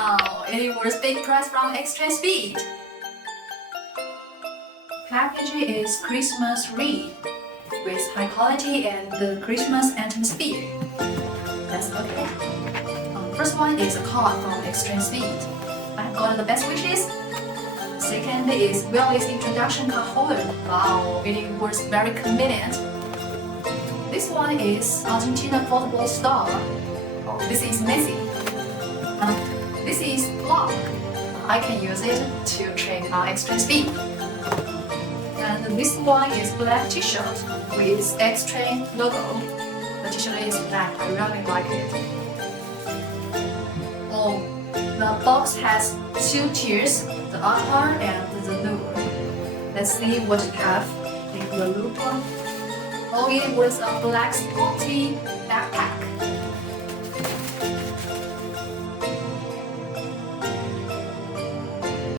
Wow, it was big prize from XTrend Speed. Packaging is Christmas wreath with high quality and the Christmas atmosphere. That's okay. First one is a card from XTrend Speed. I have got the best wishes. Second is Willie's introduction card holder. Wow, it was very convenient. This one is Argentina football star. Oh, this is Messi. This is lock. I can use it to trade on XTrend Speed. And this one is black t-shirt with XTrend logo. The t-shirt is black. I really like it. Oh, the box has two tiers, the upper and the lower. Let's see what it have. Take the loop. Oh, it was a black sporty backpack.